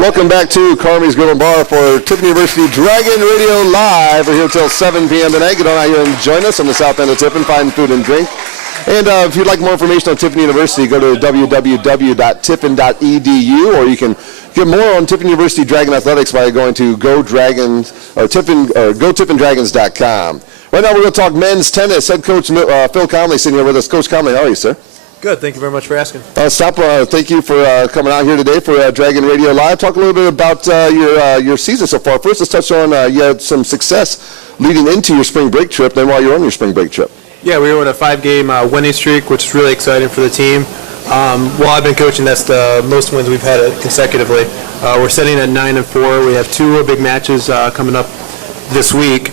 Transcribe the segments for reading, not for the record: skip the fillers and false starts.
Welcome back to Carmi's Grill and Bar for Tiffin University Dragon Radio Live. We're here till 7 p.m. tonight. Get on out here and join us on the south end of Tiffin. Find food and drink. And if you'd like more information on Tiffin University, go to www.tiffin.edu, or you can get more on Tiffin University Dragon Athletics by going to GoTiffinDragons.com. Right now we're going to talk men's tennis. Head coach Phil Conley sitting here with us. Coach Conley, how are you, sir? Good. Thank you very much for asking. Thank you for coming out here today for Dragon Radio Live. Talk a little bit about your season so far. First, let's touch on you had some success leading into your spring break trip, then while you're on your spring break trip. Yeah, we were on a 5-game winning streak, which is really exciting for the team. While I've been coaching, that's the most wins we've had consecutively. We're sitting at 9-4. We have 2 big matches coming up this week.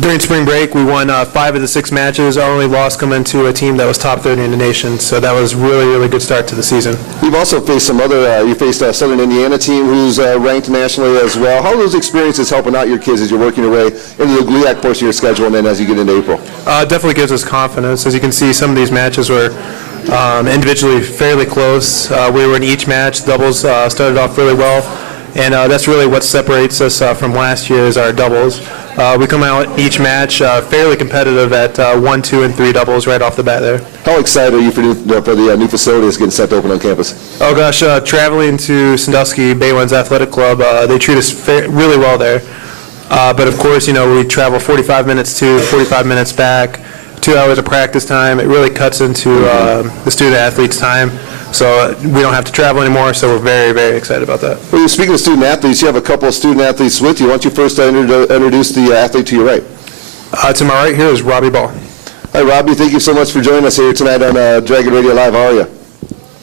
During spring break, we won 5 of the 6 matches. Our only loss coming to a team that was top 30 in the nation, so that was really, really good start to the season. You've also faced some other, you faced a Southern Indiana team who's ranked nationally as well. How are those experiences helping out your kids as you're working your way into the GLIAC portion of your schedule and then as you get into April? Definitely gives us confidence. As you can see, some of these matches were individually fairly close. We were in each match. Doubles started off really well, and that's really what separates us from last year is our doubles. We come out each match fairly competitive at 1, 2, and 3 doubles right off the bat there. How excited are you for the new facility that's getting set to open on campus? Oh gosh, traveling to Sandusky Baylands Athletic Club, they treat us really well there. But of course, we travel 45 minutes to 45 minutes back, 2 hours of practice time. It really cuts into the student-athlete's time. So we don't have to travel anymore, so we're very, very excited about that. Well, speaking of student-athletes, you have a couple of student-athletes with you. Why don't you first introduce the athlete to your right? To my right here is Robbie Ball. Hi, Robbie. Thank you so much for joining us here tonight on Dragon Radio Live. How are you?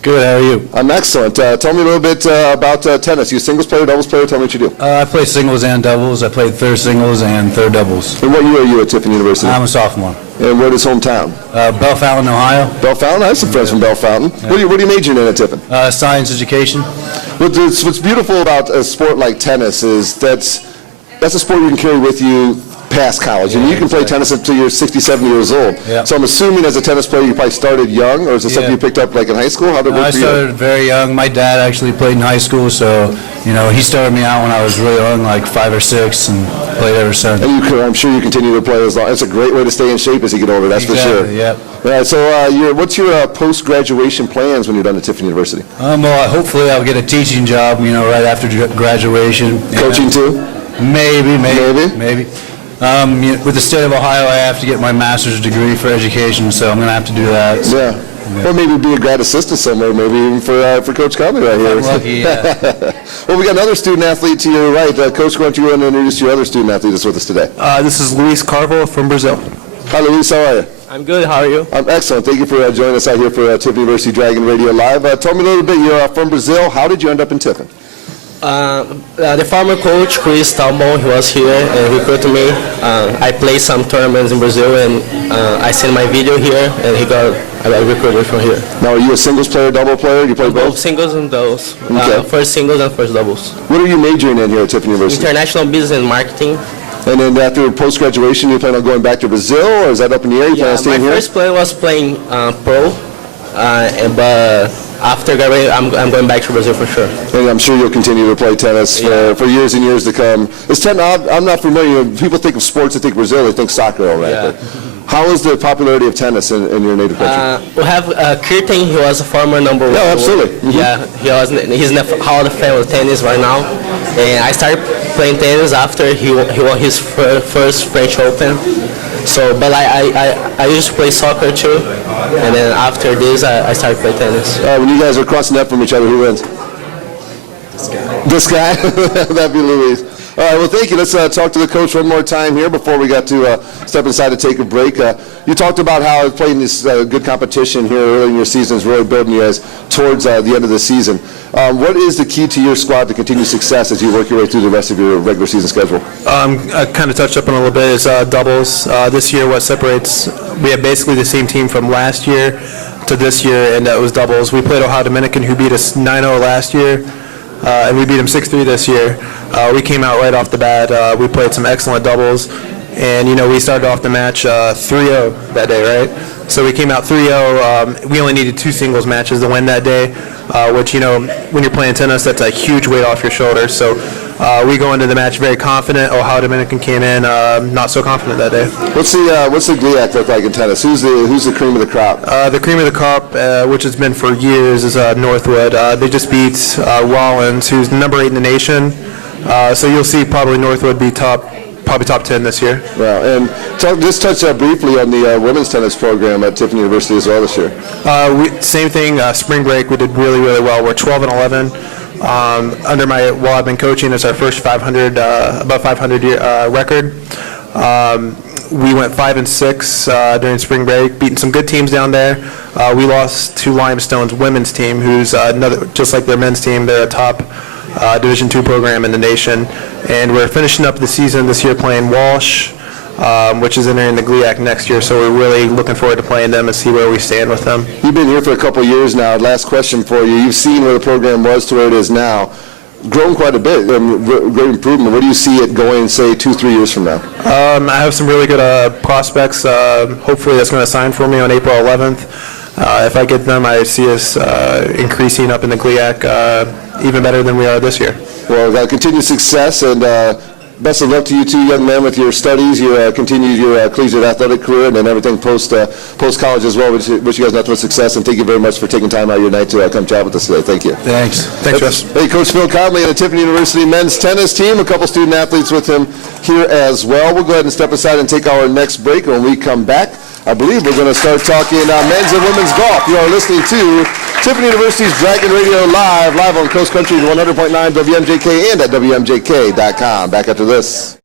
Good. How are you? I'm excellent. Tell me a little bit about tennis. You a singles player, doubles player? Tell me what you do. I play singles and doubles. I played third singles and third doubles. And what year are you at Tiffin University? I'm a sophomore. And what is hometown? Bellefontaine, Ohio. Bellefontaine? I have some friends from Bellefontaine. Yeah. What are you majoring in at Tiffin? Science education. What's beautiful about a sport like tennis is that's a sport you can carry with you past college. Yeah, and you can play tennis until you're 60, 70 years old. Yeah. So I'm assuming as a tennis player you probably started young, or is it something you picked up like in high school? How did it work for you? I started very young. My dad actually played in high school, so he started me out when I was really young, like 5 or 6, and played ever since. And I'm sure you continue to play as long. It's a great way to stay in shape as you get older, that's for sure. Yep. All right, so what's your post-graduation plans when you're done at Tiffin University? Well, hopefully I'll get a teaching job, right after graduation. Coaching too? Maybe. With the state of Ohio, I have to get my master's degree for education, so I'm going to have to do that. So. Yeah. Or maybe be a grad assistant somewhere, maybe even for Coach Conley right here. I'm lucky, yeah. Well, we got another student athlete to your right. Coach, why don't you introduce your other student athlete that's with us today? This is Luis Carvalho from Brazil. Hi, Luis. How are you? I'm good. How are you? I'm excellent. Thank you for joining us out here for Tiffin University Dragon Radio Live. Tell me a little bit. You're from Brazil. How did you end up in Tiffin? The former coach, Chris Talbot, he was here and recruited me. I played some tournaments in Brazil, and I sent my video here, and I got recruited from here. Now, are you a singles player, double player? Do you play both? Singles and doubles. Okay. First singles and first doubles. What are you majoring in here at Tiffin University? International Business and Marketing. And then after post-graduation, you plan on going back to Brazil, or is that up in the air? You plan on staying here? My first plan was playing pro, but after graduating, I'm going back to Brazil for sure. And I'm sure you'll continue to play tennis for years and years to come. I'm not familiar. People think of sports, they think Brazil, they think soccer, all right? Yeah. But how is the popularity of tennis in your native country? We have Kirtan. He was a former number 1. Yeah, absolutely. Mm-hmm. Yeah, he's in the Hall of Fame of tennis right now. And I started playing tennis after he won his first French Open. So, but I used to play soccer too, and then after this I started playing tennis. When you guys are crossing up from each other, who wins? This guy? That'd be Luis. All right, well, thank you. Let's talk to the coach one more time here before we got to step inside to take a break. You talked about how playing this good competition here early in your season is really building you guys towards the end of the season. What is the key to your squad to continue success as you work your way through the rest of your regular season schedule? I kind of touched up on a little bit is doubles. This year what separates, we have basically the same team from last year to this year, and that was doubles. We played Ohio Dominican, who beat us 9-0 last year. And we beat them 6-3 this year. We came out right off the bat. We played some excellent doubles, And, we started off the match 3-0 that day, right? So we came out 3-0. We only needed 2 singles matches to win that day, which, when you're playing tennis, that's a huge weight off your shoulders. So we go into the match very confident. Ohio Dominican came in not so confident that day. What's the GLIAC look like in tennis? Who's the cream of the crop? The cream of the crop, which has been for years, is Northwood. They just beat Rollins, who's number 8 in the nation. So you'll see probably Northwood be probably top 10 this year. Wow. And just touch briefly on the women's tennis program at Tiffin University as well this year. Same thing, spring break, we did really, really well. We're 12-11. While I've been coaching, it's our first 500, above 500 record. We went 5-6 during spring break, beating some good teams down there. We lost to Limestone's women's team, who's just like their men's team. They're a top Division II program in the nation. And we're finishing up the season this year playing Walsh, which is entering the GLIAC next year. So we're really looking forward to playing them and see where we stand with them. You've been here for a couple of years now. Last question for you. You've seen where the program was to where it is now. Grown quite a bit, great improvement. Where do you see it going, say, 2-3 years from now? I have some really good prospects. Hopefully that's going to sign for me on April 11th. If I get them, I see us increasing up in the GLIAC even better than we are this year. Well, continued success, and best of luck to you two young men with your studies, your continued your collegiate athletic career, and then everything post-college as well. Wish you guys nothing but success, and thank you very much for taking time out of your night to come chat with us today. Thank you. Thanks. Thanks, Russ. Hey, Coach Phil Conley and the Tiffin University men's tennis team, a couple student athletes with him here as well. We'll go ahead and step aside and take our next break. When we come back, I believe we're going to start talking men's and women's golf. You are listening to Tiffin University's Dragon Radio live on Coast Country 100.9 WMJK and at WMJK.com. Back after this.